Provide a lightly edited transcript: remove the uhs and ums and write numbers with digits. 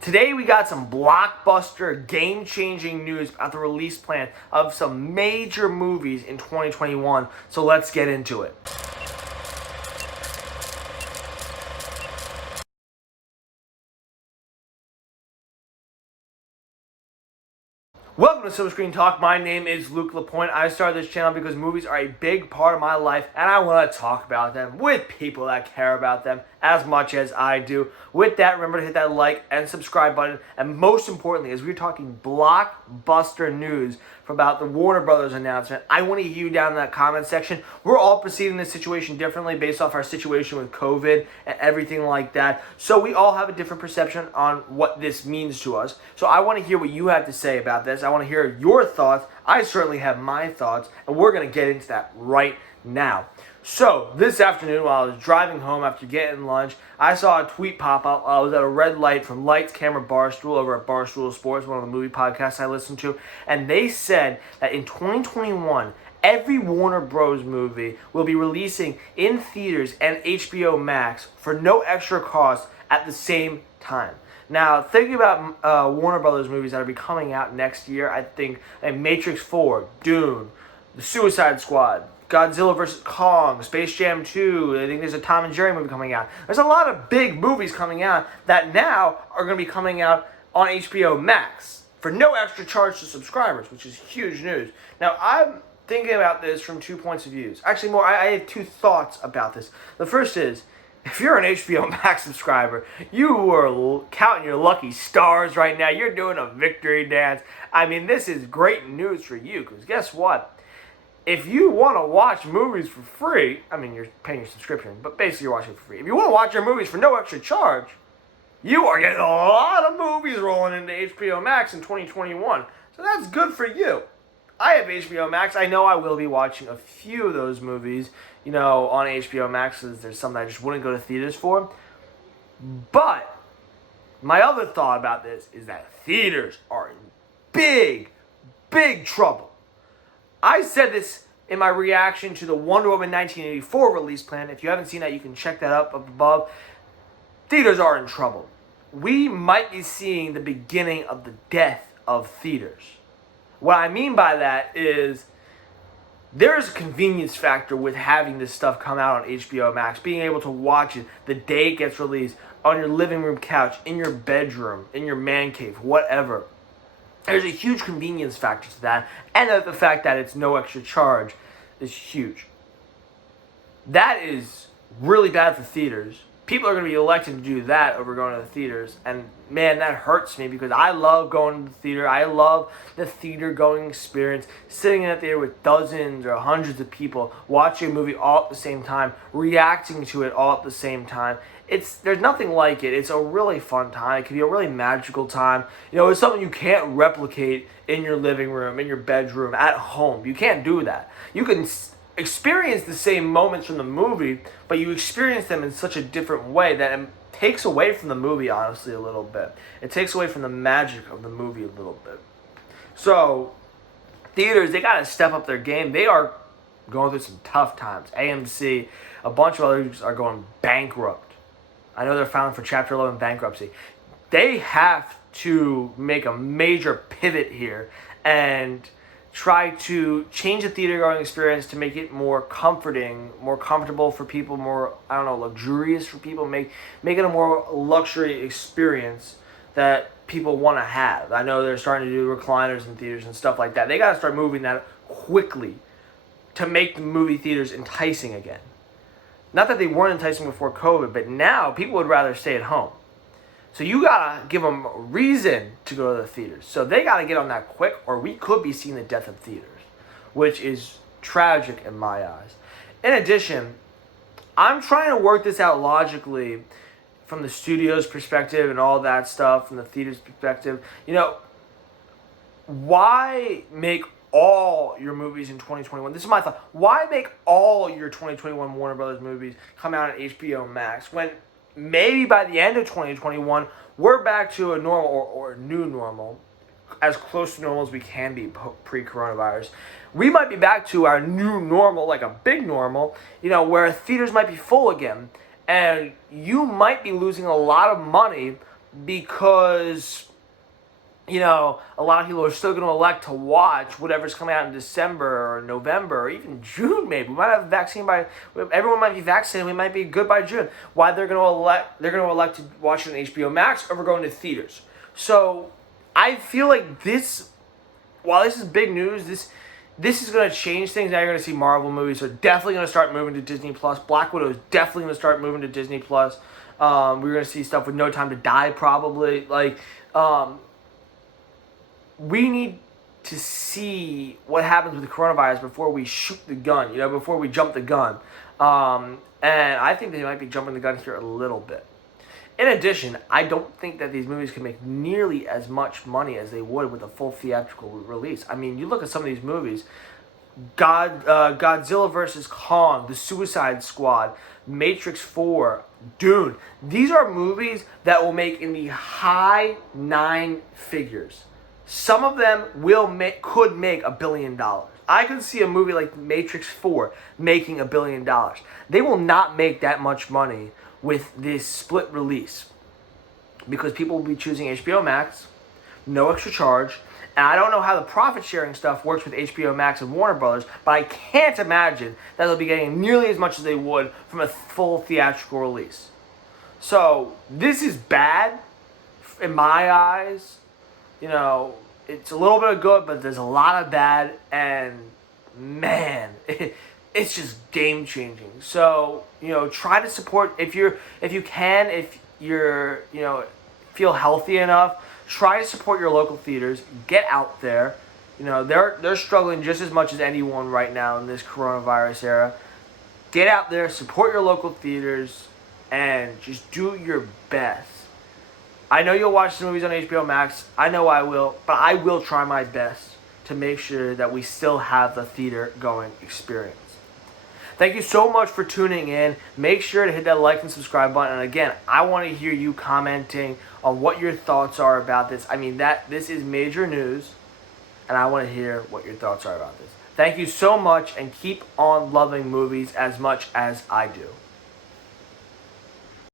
Today we got some blockbuster, game-changing news about the release plan of some major movies in 2021, so let's get into it. Welcome to Silver Screen Talk. My name is Luke Lapointe. I started this channel because movies are a big part of my life and I want to talk about them with people that care about them as much as I do. With that, remember to hit that like and subscribe button. And most importantly, as we're talking blockbuster news about the Warner Brothers announcement, I want to hear you down in that comment section. We're all perceiving this situation differently based off our situation with COVID and everything like that. So we all have a different perception on what this means to us. So I want to hear what you have to say about this. I want to hear your thoughts. I certainly have my thoughts, and we're going to get into that right now. So, this afternoon while I was driving home after getting lunch, I saw a tweet pop up. I was at a red light from Lights, Camera, Barstool over at Barstool Sports, one of the movie podcasts I listen to, and they said that in 2021, every Warner Bros. Movie will be releasing in theaters and HBO Max for no extra cost at the same time. Now, thinking about Warner Brothers movies that will be coming out next year, I think Matrix 4, Dune, The Suicide Squad, Godzilla vs. Kong, Space Jam 2, I think there's a Tom and Jerry movie coming out. There's a lot of big movies coming out that now are going to be coming out on HBO Max for no extra charge to subscribers, which is huge news. Now, I'm thinking about this from 2 points of view. Actually, I have two thoughts about this. The first is, if you're an HBO Max subscriber, you are counting your lucky stars right now. You're doing a victory dance. I mean, this is great news for you, because guess what? If you want to watch movies for free, I mean, you're paying your subscription, but basically you're watching it for free. If you want to watch your movies for no extra charge, you are getting a lot of movies rolling into HBO Max in 2021. So that's good for you. I have HBO Max. I know I will be watching a few of those movies, on HBO Max, because there's some that I just wouldn't go to theaters for. But my other thought about this is that theaters are in big, big trouble. I said this in my reaction to the Wonder Woman 1984 release plan. If you haven't seen that, you can check that up above. Theaters are in trouble. We might be seeing the beginning of the death of theaters. What I mean by that is there's a convenience factor with having this stuff come out on HBO Max, being able to watch it the day it gets released on your living room couch, in your bedroom, in your man cave, whatever. There's a huge convenience factor to that, and the fact that it's no extra charge is huge. That is really bad for theaters. People are going to be electing to do that over going to the theaters, and man, that hurts me because I love going to the theater. I love the theater going experience, sitting in a theater with dozens or hundreds of people, watching a movie all at the same time, reacting to it all at the same time. There's nothing like it. It's a really fun time. It can be a really magical time. It's something you can't replicate in your living room, in your bedroom, at home. You can't do that. You can experience the same moments from the movie, but you experience them in such a different way that it takes away from the movie, honestly, a little bit. It takes away from the magic of the movie a little bit. So, theaters, they got to step up their game. They are going through some tough times. AMC, a bunch of others are going bankrupt. I know they're filing for Chapter 11 bankruptcy. They have to make a major pivot here and try to change the theater-going experience to make it more comforting, more comfortable for people, more, luxurious for people, make it a more luxury experience that people want to have. I know they're starting to do recliners in theaters and stuff like that. They got to start moving that quickly to make the movie theaters enticing again. Not that they weren't enticing before COVID, but now people would rather stay at home. So you gotta give them a reason to go to the theaters. So they gotta get on that quick, or we could be seeing the death of theaters, which is tragic in my eyes. In addition, I'm trying to work this out logically from the studio's perspective and all that stuff, from the theater's perspective. Why make all your movies in 2021? This is my thought. Why make all your 2021 Warner Brothers movies come out on HBO Max when maybe by the end of 2021 we're back to a normal or new normal, as close to normal as we can be pre-coronavirus. We might be back to our new normal, like a big normal, where theaters might be full again, and you might be losing a lot of money because, a lot of people are still going to elect to watch whatever's coming out in December or November or even June. Maybe we might have a vaccine by everyone might be vaccinated. We might be good by June. Why they're going to elect? They're going to elect to watch it on HBO Max over going to theaters. So I feel like this. While this is big news, this is going to change things. Now you're going to see Marvel movies are definitely going to start moving to Disney Plus. Black Widow is definitely going to start moving to Disney Plus. We're going to see stuff with No Time to Die probably. We need to see what happens with the coronavirus before we shoot the gun, before we jump the gun. And I think they might be jumping the gun here a little bit. In addition, I don't think that these movies can make nearly as much money as they would with a full theatrical release. I mean, you look at some of these movies, Godzilla vs. Kong, The Suicide Squad, Matrix 4, Dune. These are movies that will make in the high 9 figures. Some of them could make $1 billion. I could see a movie like Matrix 4 making $1 billion. They will not make that much money with this split release because people will be choosing HBO Max, no extra charge. And I don't know how the profit sharing stuff works with HBO Max and Warner Brothers, but I can't imagine that they'll be getting nearly as much as they would from a full theatrical release. So this is bad in my eyes. It's a little bit of good, but there's a lot of bad, and man, it's just game changing. So, try to support if you feel healthy enough, try to support your local theaters. Get out there. They're struggling just as much as anyone right now in this coronavirus era. Get out there, support your local theaters, and just do your best. I know you'll watch the movies on HBO Max. I know I will, but I will try my best to make sure that we still have the theater-going experience. Thank you so much for tuning in. Make sure to hit that like and subscribe button. And again, I want to hear you commenting on what your thoughts are about this. I mean, this is major news, and I want to hear what your thoughts are about this. Thank you so much, and keep on loving movies as much as I do.